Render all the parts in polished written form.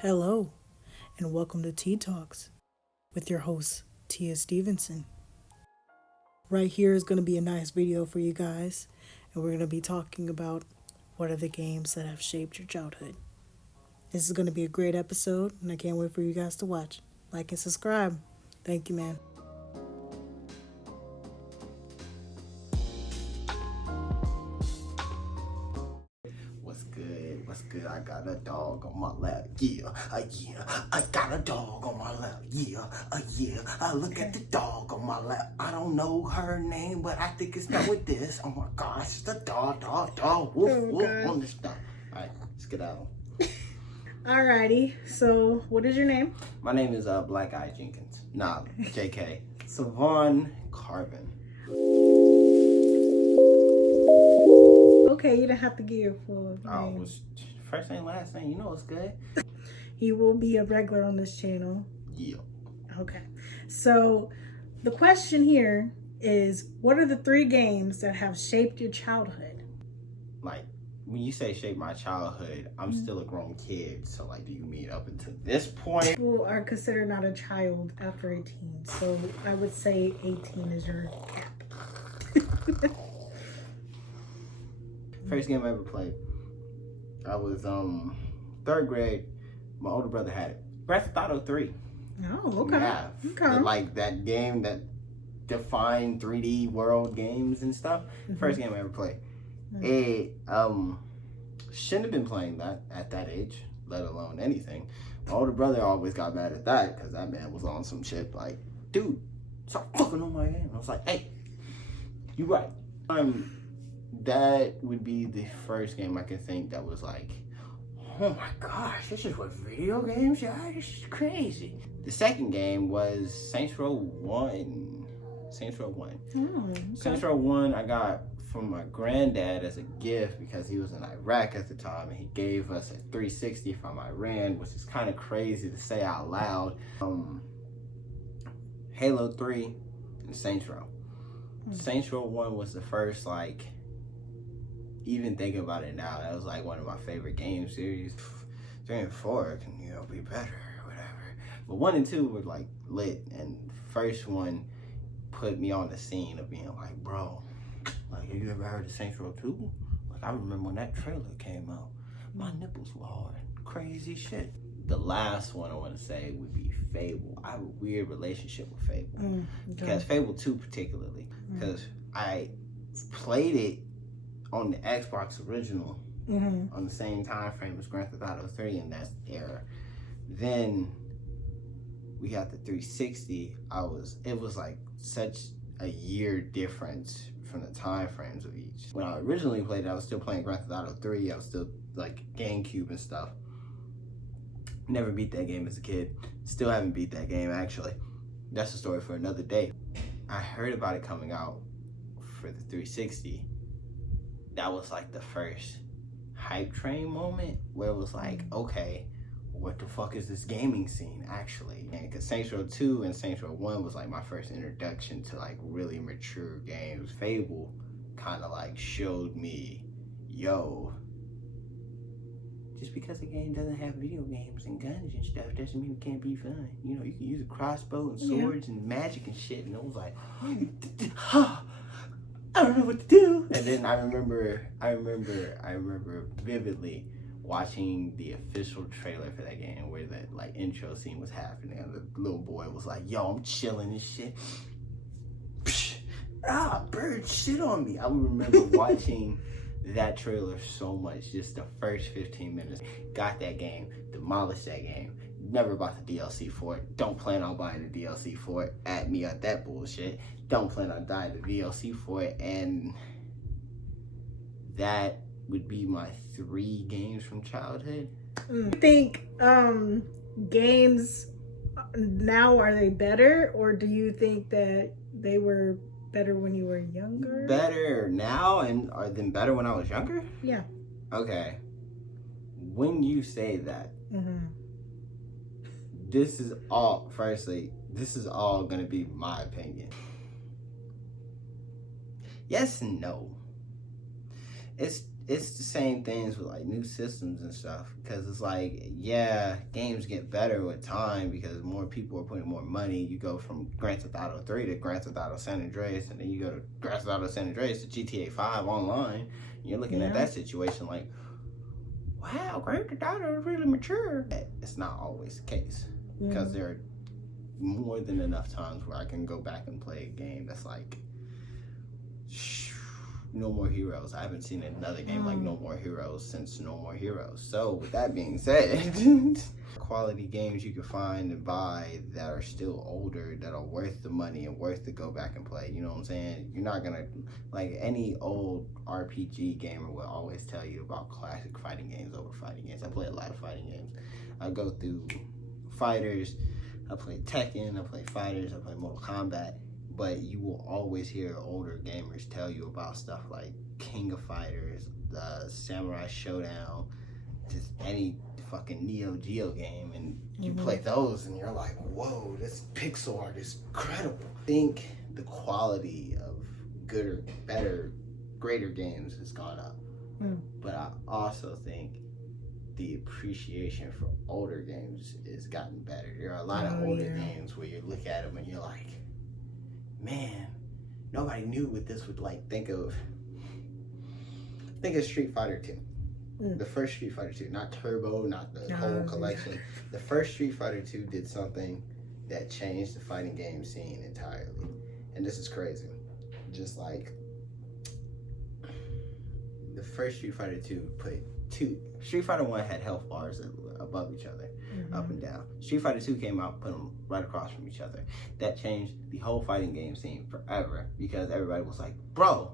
Hello, and welcome to Tea Talks with your host, Tia Stevenson. Right here is going to be a nice video for you guys, and we're going to be talking about what are the games that have shaped your childhood. This is going to be a great episode, and I can't wait for you guys to watch. Like and subscribe. Thank you, man. What's good? What's good? I got a dog on my lap. Yeah, yeah. I got a dog on my lap. Yeah, yeah. I look at the dog on my lap. I don't know her name, but I think it's not with this. Oh my gosh, it's the dog. Woof, woof on this stuff. All right, let's get out. Alrighty, so what is your name? My name is Black Eye Jenkins. Nah, JK. Savon Carvin. Okay, you don't have to give your full Oh, name. was first name, last name. You know it's good. He will be a regular on this channel. Yeah. Okay, so the question here is, what are the 3 games that have shaped your childhood? Like, when you say shape my childhood, I'm still a grown kid. So, like, do you mean up until this point? People are considered not a child after 18, so I would say 18 is your cap. First game I ever played, I was 3rd grade. My older brother had it. Grand Theft Auto 3. Oh, okay. Yeah. Okay. Like that game that defined 3D world games and stuff. First game I ever played. It shouldn't have been playing that at that age, let alone anything. My older brother always got mad at that because that man was on some shit like, dude, stop fucking on my game. I was like, hey, you right. That would be the first game I can think that was like, oh my gosh, this is what video games are? This is crazy. The second game was Saints Row 1. Saints Row 1. Okay. Saints Row 1 I got from my granddad as a gift because he was in Iraq at the time and he gave us a 360 from Iran, which is kind of crazy to say out loud. Halo 3 and Saints Row. Saints Row 1 was the first, like, even thinking about it now, that was like one of my favorite game series. 3 and 4 can, be better or whatever. But 1 and 2 were like lit, and first one put me on the scene of being like, bro, like, have you ever heard of Saints Row 2? Like, I remember when that trailer came out, my nipples were hard. Crazy shit. The last one I want to say would be Fable. I have a weird relationship with Fable. Because Fable 2 particularly. Because I played it on the Xbox original on the same time frame as Grand Theft Auto 3 in that era. Then we got the 360. It was like such a year difference from the time frames of each. When I originally played it, I was still playing Grand Theft Auto 3. I was still like GameCube and stuff. Never beat that game as a kid. Still haven't beat that game actually. That's a story for another day. I heard about it coming out for the 360. That was like the first hype train moment where it was like, okay, what the fuck is this gaming scene actually? Because Saints Row 2 and Saints Row 1 was like my first introduction to like really mature games. Fable kind of like showed me, yo, just because a game doesn't have video games and guns and stuff doesn't mean it can't be fun. You can use a crossbow and swords and magic and shit. And it was like, I don't know what to do. And then I remember vividly watching the official trailer for that game where the like intro scene was happening and the little boy was like, yo, I'm chilling and shit. Psh, bird shit on me. I remember watching that trailer so much, just the first 15 minutes. Got that game, demolished that game. Never bought the DLC for it. Don't plan on buying the DLC for it. At me on that bullshit. Don't plan on buying the DLC for it. And that would be my 3 games from childhood. I think games now, are they better, or do you think that they were better when you were younger? Better now and are then better when I was younger? Yeah. Okay. When you say that, this is all gonna be my opinion. Yes and no. it's the same things with like new systems and stuff, because it's like, yeah, games get better with time because more people are putting more money. You go from Grand Theft Auto 3 to Grand Theft Auto San Andreas, and then you go to Grand Theft Auto San Andreas to GTA 5 online, and you're looking at that situation like, wow, Grand Theft Auto is really mature. It's not always the case, because there are more than enough times where I can go back and play a game that's like No More Heroes. I haven't seen another game like No More Heroes since No More Heroes. So with that being said, quality games you can find and buy that are still older, that are worth the money and worth to go back and play. You know what I'm saying? You're not gonna, like, any old RPG gamer will always tell you about classic fighting games over fighting games. I play a lot of fighting games. I go through fighters, I play Tekken, I play fighters, I play Mortal Kombat. But you will always hear older gamers tell you about stuff like King of Fighters, the Samurai Showdown, just any fucking Neo Geo game, and you play those and you're like, whoa, this pixel art is incredible. I think the quality of good or better, greater games has gone up. But I also think the appreciation for older games has gotten better. There are a lot of older games where you look at them and you're like, man, nobody knew what this would like. Think of Street Fighter 2. The first Street Fighter 2, not Turbo, not the whole collection. The first Street Fighter 2 did something that changed the fighting game scene entirely. And this is crazy. Just like the first Street Fighter 2 put Street Fighter 1 had health bars above each other, up and down. Street Fighter 2 came out, put them right across from each other. That changed the whole fighting game scene forever, because everybody was like, bro,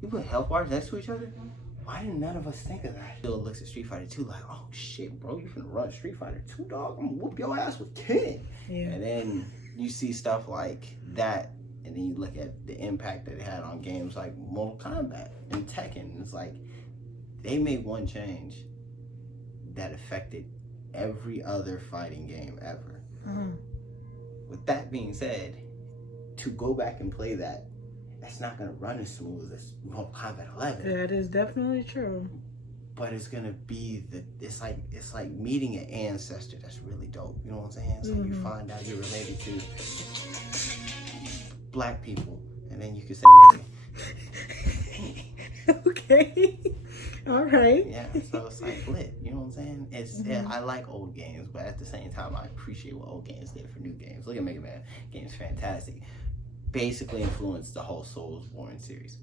you put health bars next to each other? Why did none of us think of that? Still looks at Street Fighter 2 like, oh shit, bro, you finna run Street Fighter 2, dog? I'm gonna whoop your ass with 10. And then you see stuff like that, and then you look at the impact that it had on games like Mortal Kombat and Tekken, and it's like, they made one change that affected every other fighting game ever. With that being said, to go back and play that, that's not gonna run as smooth as Mortal Kombat 11. That is definitely true. But it's gonna be it's like meeting an ancestor that's really dope. You know what I'm saying? It's like you find out you're related to black people, and then you can say nigga. Okay. All right. Yeah, so it's like lit. You know what I'm saying? It's I like old games, but at the same time, I appreciate what old games did for new games. Look at Mega Man. Game's fantastic. Basically influenced the whole Soulsborne series.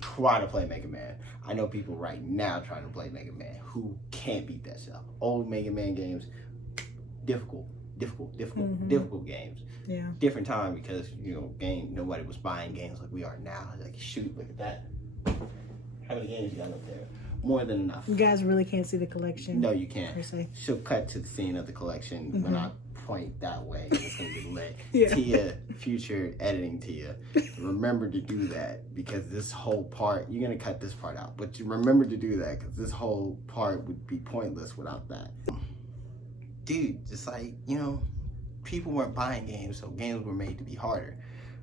Try to play Mega Man. I know people right now trying to play Mega Man who can't beat that stuff. Old Mega Man games, difficult games. Yeah. Different time, because nobody was buying games like we are now. Like, shoot, look at that. How many games you got up there? More than enough. You guys really can't see the collection. No, you can't. Per se. She'll cut to the scene of the collection when I point that way. It's gonna be lit. Yeah. Tia, future editing Tia, remember to do that, because this whole part, you're gonna cut this part out, but you remember to do that, because this whole part would be pointless without that. Dude, just like, people weren't buying games, so games were made to be harder.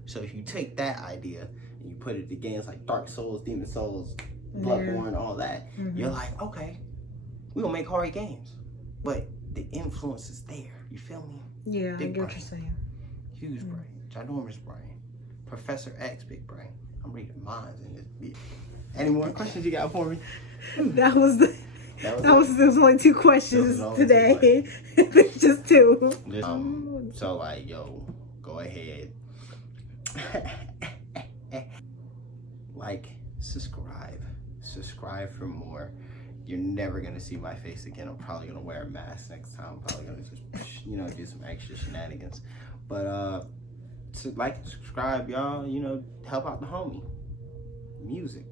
So if you take that idea and you put it to games like Dark Souls, Demon Souls, Bloodborne, all that, you're like, okay, we're gonna make hard games. But the influence is there. You feel me? Yeah, Big I get what brain. you're saying. Huge brain. Ginormous brain. Professor X, big brain. I'm reading minds in this bitch. Any more questions you got for me? There was only 2 questions today. Just 2. So like, yo, go ahead. Like, subscribe for more. You're never gonna see my face again. I'm probably gonna wear a mask next time. I'm probably gonna just do some extra shenanigans. But like and subscribe, y'all. Help out the homie. Music.